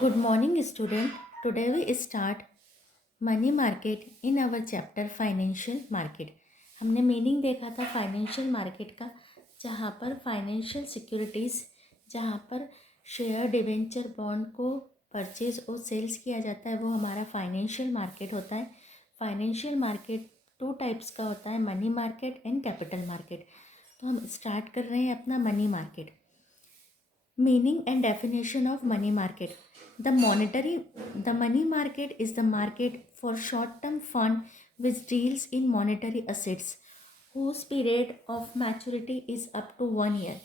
Good morning, student. Today we start money market in our chapter financial market. हमने meaning देखा था financial market का, जहाँ पर फाइनेंशियल सिक्योरिटीज़, जहाँ पर शेयर डिवेंचर बॉन्ड को परचेज और सेल्स किया जाता है, वो हमारा फाइनेंशियल मार्केट होता है। फाइनेंशियल मार्केट टू टाइप्स का होता है, money market and capital market. तो हम स्टार्ट कर रहे हैं अपना money market. Meaning and definition of money market. The money market is the market for short-term fund which deals in monetary assets whose period of maturity is up to 1 year.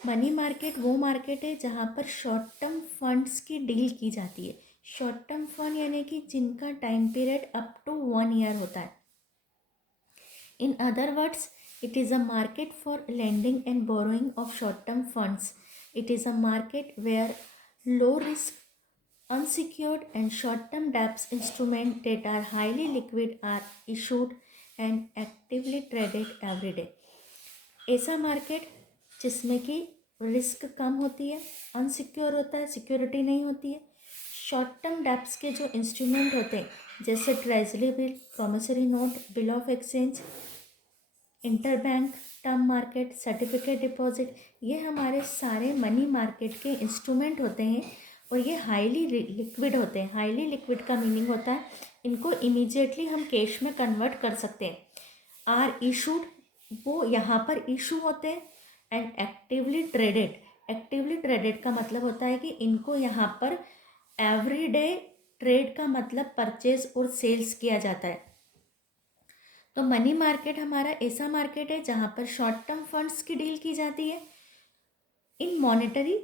Money market वो market है जहाँ पर short term funds की deal की जाती है। Short term fund यानी कि जिनका time period up to 1 year होता है। In other words, it is a market for lending and borrowing of short-term funds. It is a market where low-risk, unsecured and short-term debt instruments that are highly liquid are issued and actively traded every day. ऐसा market जिसमें कि risk कम होती है, unsecure होता है, security नहीं होती है, शॉर्ट टर्म डेब्ट्स के जो इंस्ट्रूमेंट होते हैं जैसे treasury bill, promissory note, bill of exchange, interbank term market, certificate deposit, ये हमारे सारे मनी मार्केट के इंस्ट्रूमेंट होते हैं और ये हाईली लिक्विड होते हैं। हाईली लिक्विड का मीनिंग होता है इनको इमीडिएटली हम कैश में कन्वर्ट कर सकते हैं। आर इशूड, वो यहाँ पर इशू होते हैं। एंड एक्टिवली ट्रेडेड का मतलब होता है कि इनको यहाँ पर एवरी डे ट्रेड का मतलब परचेज और सेल्स किया जाता है। तो मनी मार्केट हमारा ऐसा मार्केट है जहाँ पर शॉर्ट टर्म फंड्स की डील की जाती है इन मॉनेटरी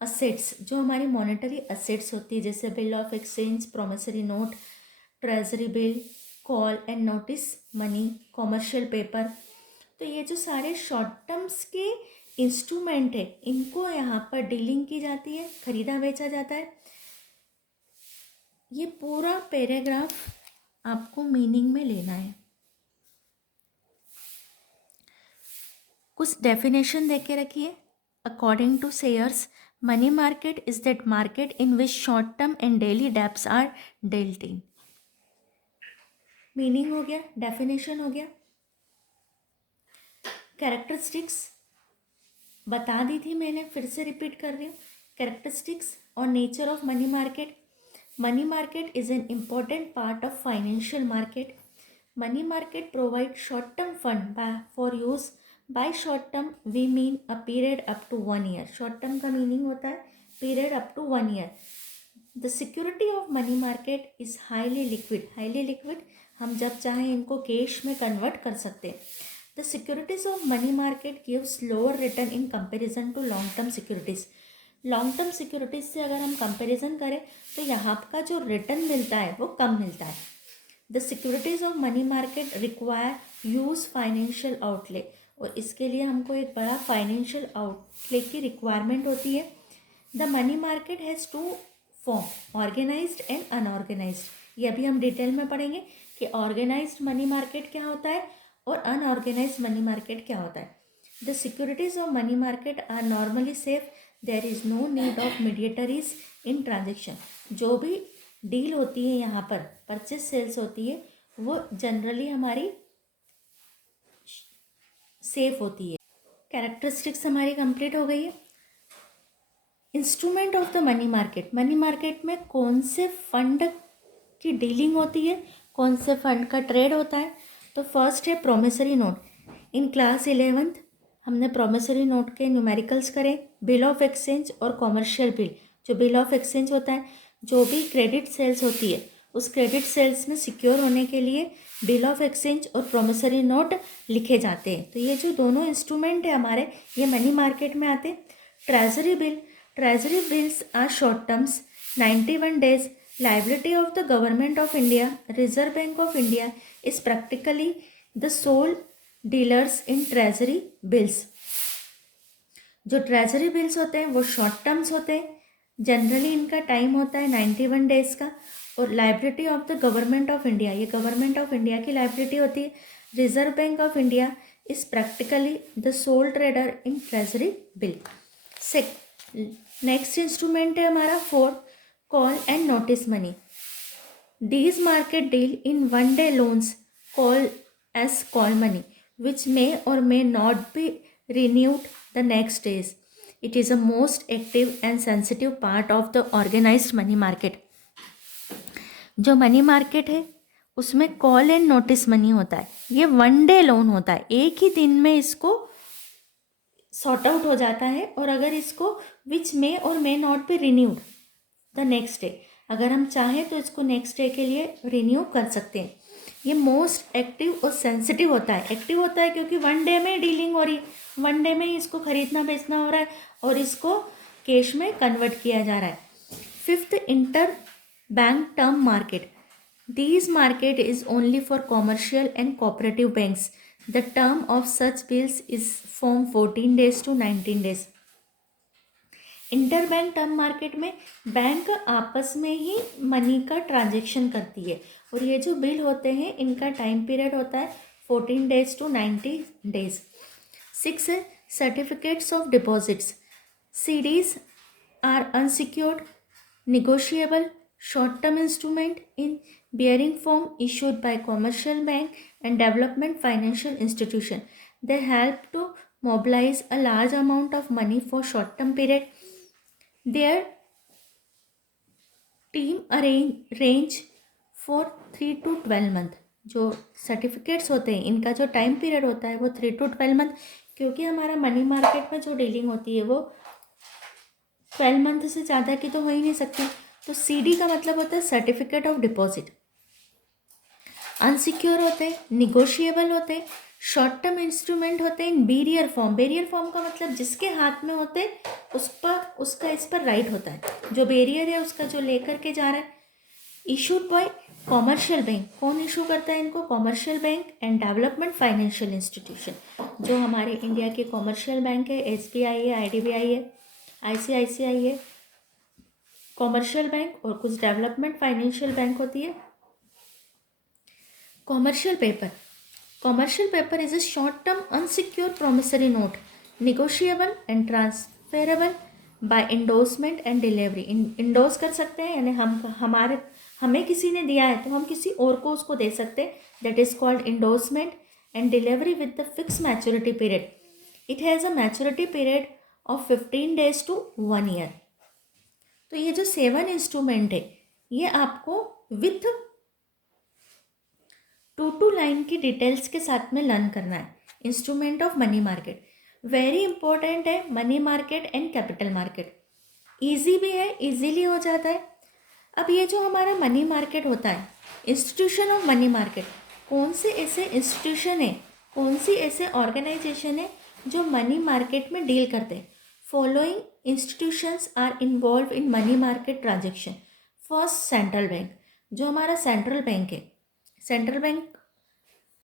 असेट्स, जो हमारी मॉनेटरी असेट्स होती है जैसे bill of exchange, promissory note, treasury bill, call and notice money, commercial paper. तो ये जो सारे शॉर्ट टर्म्स के इंस्ट्रूमेंट है इनको यहाँ पर डीलिंग की जाती है, खरीदा बेचा जाता है। ये पूरा पैराग्राफ आपको मीनिंग में लेना है। कुछ डेफिनेशन दे के रखिए। According to Sayers, money market is that market in which short term and daily debts are dealt in. Meaning हो गया, डेफिनेशन हो गया। कैरेक्टरिस्टिक्स बता दी थी मैंने, फिर से रिपीट कर रही हूँ। कैरेक्टरिस्टिक्स और nature of money market. Money market is an important part of financial market. Money market provide short term fund for use. By short term we mean a period up to 1 year। Short term का meaning होता है period up to 1 year। The security of money market is highly liquid. Highly liquid, हम जब चाहें इनको cash में convert कर सकते हैं। The securities of money market gives lower return in comparison to long term securities. Long term securities से अगर हम कंपेरिजन करें तो यहाँ का जो रिटर्न मिलता है वो कम मिलता है। The securities of money market require huge financial outlay, और इसके लिए हमको एक बड़ा फाइनेंशियल आउटले की रिक्वायरमेंट होती है। The money market has two form, organised and unorganised. ये अभी हम डिटेल में पढ़ेंगे कि ऑर्गेनाइज्ड मनी मार्केट क्या होता है और अनऑर्गेनाइज्ड मनी मार्केट क्या होता है। The securities of money market are normally safe. There is no need of mediatories in transaction. जो भी डील होती है यहाँ पर, परचेज सेल्स होती है, वो जनरली हमारी सेफ होती है। कैरेक्टरिस्टिक्स हमारी कंप्लीट हो गई है। Instrument of the money market. Money market में कौन से फंड की डीलिंग होती है, कौन से फंड का ट्रेड होता है। तो फर्स्ट है promissory note. In class 11th हमने प्रोमिसरी नोट के न्यूमेरिकल्स करें, बिल ऑफ एक्सचेंज और कॉमर्शियल बिल। जो बिल ऑफ एक्सचेंज होता है, जो भी क्रेडिट सेल्स होती है उस क्रेडिट सेल्स में सिक्योर होने के लिए बिल ऑफ एक्सचेंज और प्रोमिसरी नोट लिखे जाते हैं। तो ये जो दोनों इंस्ट्रूमेंट है हमारे, ये मनी मार्केट में आते हैं। Treasury bill, treasury bills are short terms, 91 days, liability of the government of India, Reserve Bank of India is practically the sole dealers in treasury bills। जो ट्रेजरी बिल्स होते हैं वो शॉर्ट टर्म्स होते हैं, generally इनका time होता है 91 days का। और liability of the government of India, ये गवर्नमेंट ऑफ इंडिया की लाइबिलिटी होती है। Reserve bank of India is practically the soul trader in treasury bill. Next instrument है हमारा fourth, call and notice money. These market deal in one-day loans called as call money, which may or may not be renewed the next days. It is a most active and sensitive part of the organized money market. जो money market है उसमें call and notice money होता है. ये one day loan होता है, एक ही दिन में इसको सॉर्ट आउट हो जाता है. और अगर इसको विच मे और may not be renewed the next day, अगर हम चाहें तो इसको नेक्स्ट डे के लिए रिन्यू कर सकते हैं. ये मोस्ट एक्टिव और सेंसिटिव होता है. एक्टिव होता है क्योंकि वन डे में डीलिंग हो रही, वन डे में ही इसको खरीदना बेचना हो रहा है और इसको कैश में कन्वर्ट किया जा रहा है. Fifth, inter bank term market. These market is only for commercial and cooperative banks. The term of such bills is from 14 days to 19 days. Interbank term market में बैंक आपस में ही मनी का transaction करती है और ये जो बिल होते हैं इनका टाइम पीरियड होता है 14 days to 90 days. 6 है certificates of deposits. CDs are unsecured, negotiable, short-term instrument in bearing form issued by commercial bank and development financial institution. They help to mobilize a large amount of money for short-term period. Their team range for 3 to 12 month. जो certificates होते हैं इनका जो time period होता है वो 3 to 12 month, क्योंकि हमारा मनी मार्केट में जो डीलिंग होती है वो 12 मंथ से ज़्यादा की तो हो ही नहीं सकती. तो CD का मतलब होता है सर्टिफिकेट ऑफ डिपॉजिट. अनसिक्योर होते हैं, निगोशिएबल होते हैं, शॉर्ट टर्म इंस्ट्रूमेंट होते हैं, बेरियर फॉर्म. बेरियर फॉर्म का मतलब जिसके हाथ में होते उसका इस पर राइट होता है. जो बेरियर है उसका जो लेकर के जा रहा है. Issued by commercial bank. कौन इशू करता है इनको? Commercial bank and development financial institution. जो हमारे इंडिया के कॉमर्शियल बैंक है, SBI है, IDBI है, ICICI है, कॉमर्शियल बैंक, और कुछ डेवलपमेंट फाइनेंशियल बैंक होती है. Commercial paper. Commercial paper is a short term unsecure promissory note, negotiable and transferable by endorsement and delivery. Endorse कर सकते हैं यानी हमें किसी ने दिया है तो हम किसी और को उसको दे सकते हैं. That is called endorsement and delivery with the fix maturity period. It has a maturity period of 15 days to 1 year. तो ये जो 7 इंस्ट्रूमेंट है ये आपको विथ 2 लाइन की डिटेल्स के साथ में लर्न करना है. Instrument of money market very important है. Money market and capital market easy भी है, इजीली हो जाता है. अब ये जो हमारा मनी मार्केट होता है, इंस्टीट्यूशन ऑफ मनी मार्केट, कौन से ऐसे इंस्टीट्यूशन है, कौन सी ऐसे ऑर्गेनाइजेशन है जो मनी मार्केट में डील करते हैं? Following institutions are involve in money market transaction. First, central bank. जो हमारा सेंट्रल बैंक है, सेंट्रल बैंक